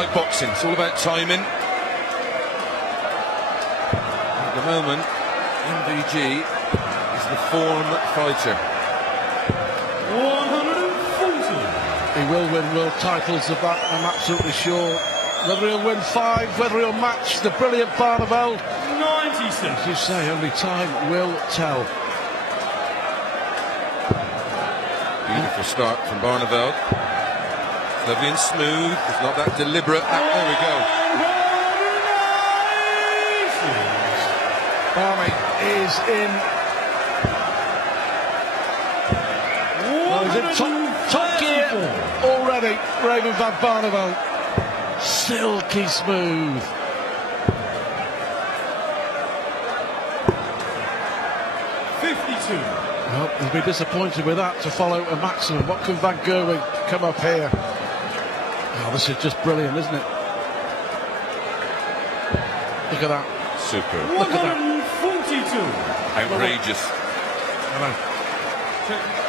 like boxing, it's all about timing. At the moment, MVG is the form fighter. 140. He will win world titles of that, I'm absolutely sure. Whether he'll win 5, whether he'll match the brilliant Barneveld, 96. as you say, only time will tell. Beautiful start from Barneveld. It's lovely and smooth. It's not that deliberate. There we go. Barney is in. Well, he's in top gear already. Raven van Barneveld. Silky smooth. Well, he'll be disappointed with that to follow a maximum. What can Van Gerwen come up here? Oh, this is just brilliant, isn't it? Look at that. Super. Look at that. 142. Outrageous. Hello.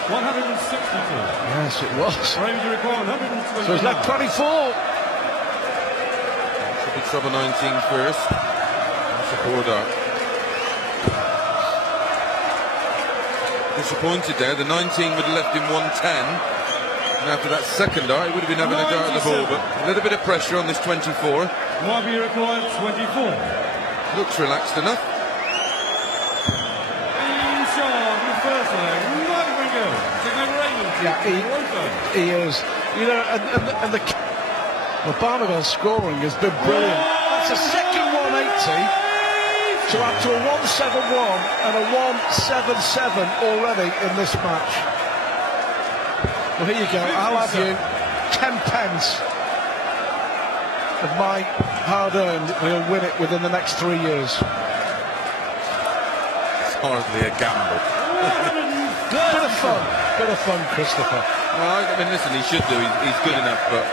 162. Yes, it was. Raven require 129. So he's left 24. Should be trouble 19 first. That's a poor dart. Disappointed there. The 19 would have left him 110. And after that second dart, he would have been having a go at the ball. But a little bit of pressure on this 24. Might be required 24. Looks relaxed enough. Inside the first leg. Right we go. Taking over Raven. Yeah, he is. You know, and the Barneveld scoring has been brilliant. That's a second 180. To add to a 171 and a 177 already in this match. Well, here you go. I'll have you 10 pence of my hard-earned. We'll win it within the next 3 years. It's hardly a gamble. Bit of fun, Christopher. Well, I mean, listen, he should do. He's good enough, but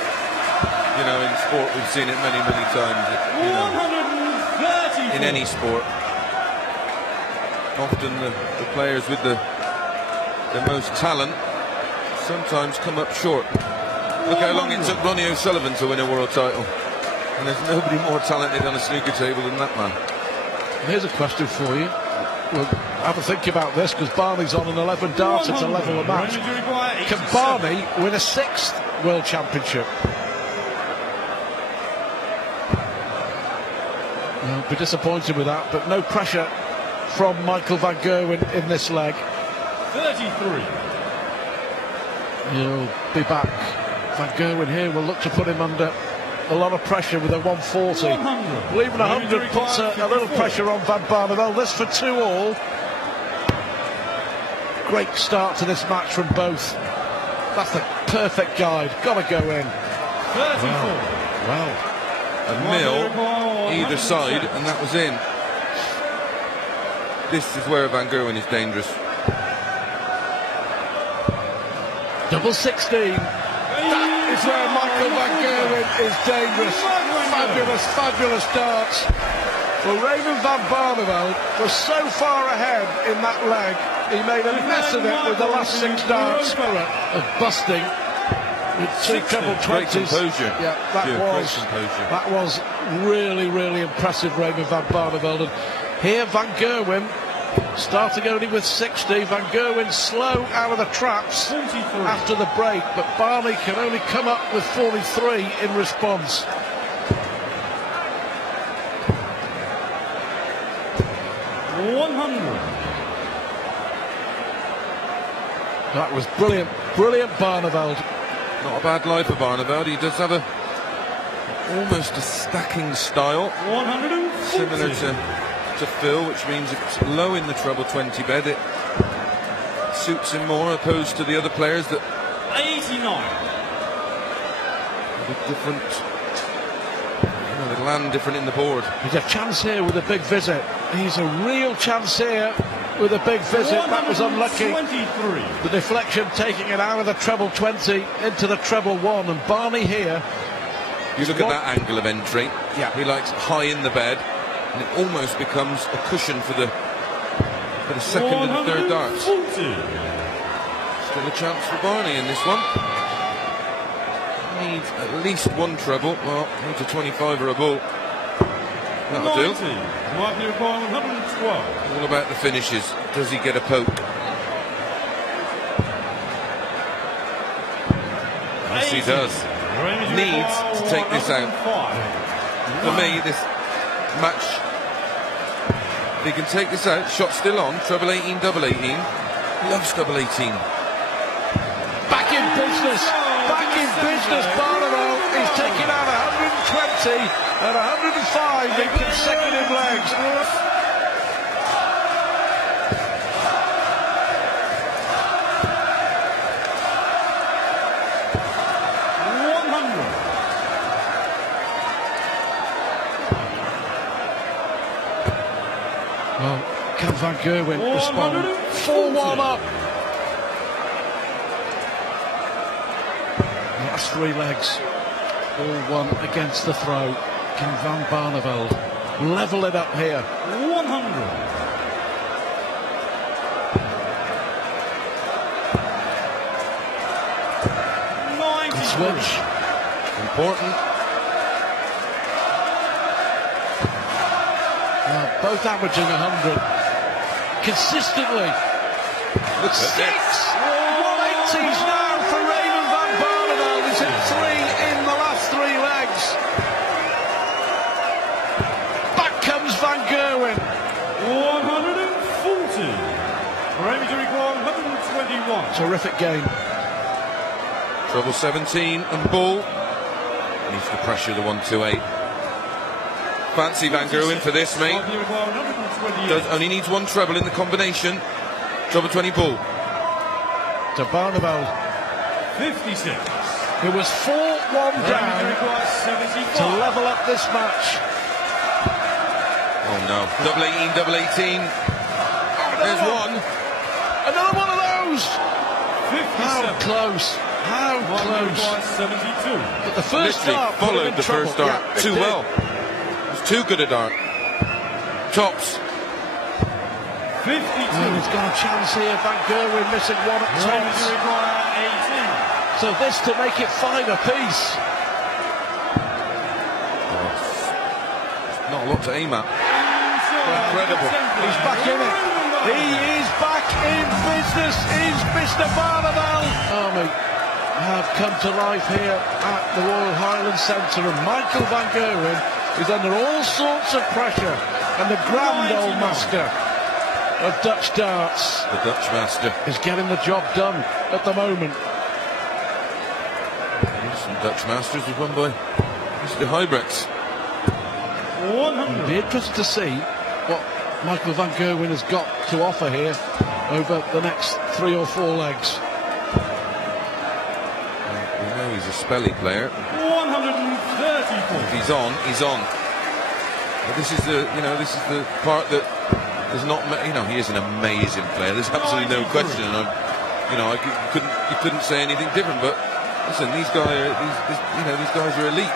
you know, in sport we've seen it many times. You know, in any sport, often the players with the most talent sometimes come up short. Look how long it took Ronnie O'Sullivan to win a world title, and there's nobody more talented on a snooker table than that man. Here's a question for you. Well, have a think about this, because Barney's on an 11 darter to level a match. Can Barney win a 6th world championship? I'll be disappointed with that, but no pressure from Michael Van Gerwen in this leg. 33. He'll be back. Van Gerwen here will look to put him under a lot of pressure with a 140. 100. Well, even 100 puts a little pressure on Van Barneveld. This for 2-all. Great start to this match from both. That's the perfect guide. Got to go in. 34. Wow. A mill either side, and that was in. This is where Van Gerwen is dangerous. Double 16. That is where Michael Van Gerwen is dangerous. Fabulous darts. Well, Raven van Barneveld was so far ahead in that leg, he made a mess of it with the last 6 darts of busting with 2 treble 20s. Yeah, that was really impressive, Raven van Barneveld. And here Van Gerwen starting only with 60. Van Gerwen slow out of the traps 43. After the break, but Barney can only come up with 43 in response. That was brilliant Barneveld. Not a bad lie for Barneveld. He does have almost a stacking style, similar to Phil, which means it's low in the treble 20 bed. It suits him more opposed to the other players that 89. Different. They land different in the board. He's a chance here with a big visit. He's a real chance here with a big visit. That was unlucky. 23. The deflection taking it out of the treble 20 into the treble 1, and Barney here. You look at that angle of entry. Yeah. He likes high in the bed, and it almost becomes a cushion for the second and third darts. Still a chance for Barney in this one. needs at least one treble. Well, needs a 25 or a bull. That'll do. Likely require 112. All about the finishes. Does he get a poke? Yes, he does. Needs to take this out. For me, this match, if he can take this out, shot still on, treble 18, double 18. Loves double 18. Back in business. Back in business. Barneveld is taking out 120 and 105 in consecutive legs. Well, can Van Gerwen respond? 4-1 up. Last three legs, all one against the throw. Can Van Barneveld level it up here? 100. Switch. Important. Both averaging 100 consistently. Look at this. 180s now for Raymond Van Barneveld. He's hit 3 in the last 3 legs. Back comes Van Gerwen. 140. Raymond to require 121. Terrific game. Treble 17 and bull. Needs to pressure the 128. Fancy Van Gerwen for this, mate. Only needs one treble in the combination. Treble 20 bull. To Barneveld. 56. It was 4-1 down to level up this match. Oh no. Double 18, double 18. There's one. Another one of those. 57. How close. How close. 72. But the first Literally dart followed the first dart too well. Too good a dart. Tops. 52. And he's got a chance here. Van Gerwen missing one at tops. So this to make it 5 apiece. Not a lot to aim at. Incredible. He's back in it. He is back in business. Is Mr. Barneveld. Army have come to life here at the Royal Highland Centre, and Michael Van Gerwen is under all sorts of pressure, and the grand old master of Dutch darts, The Dutch master. is getting the job done at the moment. Some Dutch masters was won by Mr. Hybrex. It'll be interesting to see what Michael Van Gerwen has got to offer here over the next 3 or 4 legs. We know he's a spelly player. 134. If he's on, he's on. But this is the, this is the part that there's not, he is an amazing player. There's absolutely no question, and you couldn't say anything different. But listen, these guys are elite.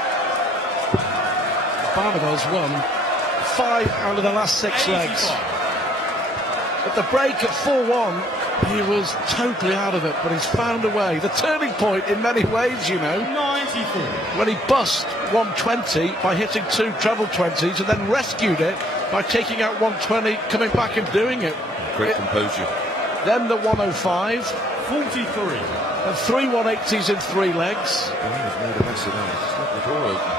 Barneveld's won 5 out of the last 6 legs. At the break at 4-1, he was totally out of it, but he's found a way. The turning point in many ways, 94. when he bust 120 by hitting 2 treble 20s and then rescued it by taking out 120, coming back and doing it. Great composure. Then the 105. 43. And 3 180s in 3 legs. Oh, he's made a mess of that. He's left the door open.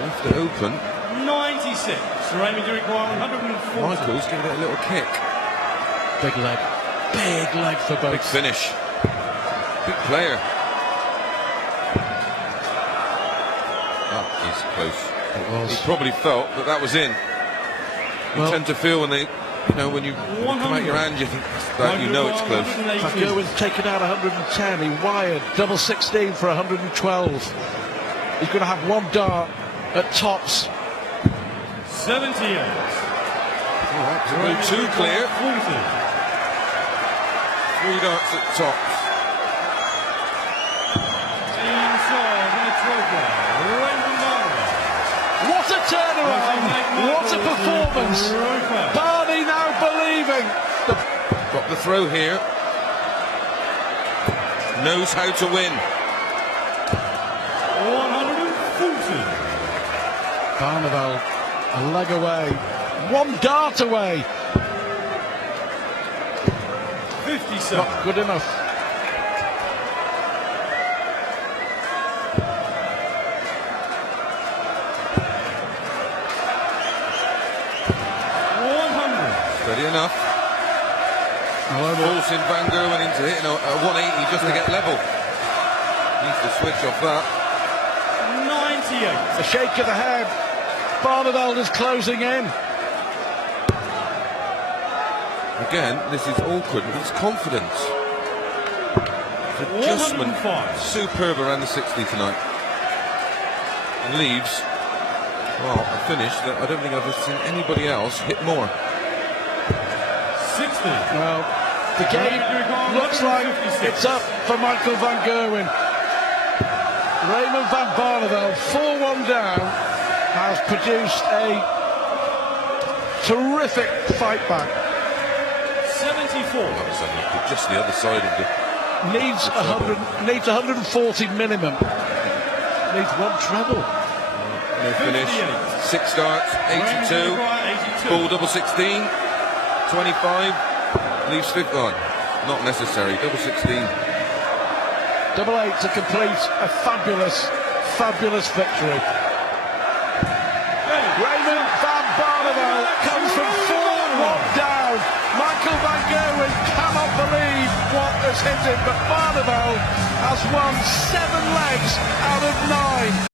Left it open. 96. Raymond to require 140. Michael's giving it a little kick. Big leg. Big leg for both. Big finish. Big player. He's close. It was. He probably felt that was in. You tend to feel when they, when you come out your hand, you think that it's close. Van Gerwen's taken out 110. He wired double 16 for 112. He's going to have 1 dart at tops. 78. All right, so 2 clear. 40. 3 darts at tops. What a turnaround! What a performance! Barney now believing. Got the throw here. Knows how to win. Barneveld a leg away, one dart away. 57. Not good enough. Steady enough. Forcing Van Gerwen into hitting a 180 just to get level. Needs to switch off that. 98. A shake of the head. Barneveld is closing in. Again, this is awkward, but it's confidence. It's adjustment. 105. Superb around the 60 tonight. And leaves, well, a finish that I don't think I've ever seen anybody else hit more. 60. Well, the game looks like it's up for Michael Van Gerwen. Raymond van Barneveld, 4-1 down, has produced a terrific fight back. 74. That was just the other side of the... Needs 140 minimum. Needs one treble. No finish. 6 starts, 82. 82. Full double 16. 25. Leaves 5th on. Not necessary. Double 16. Double 8 to complete a fabulous, fabulous victory. Raymond van Barneveld comes from 4-1 down. Michael Van Gerwen cannot believe what has hit him, but Barneveld has won 7 legs out of 9.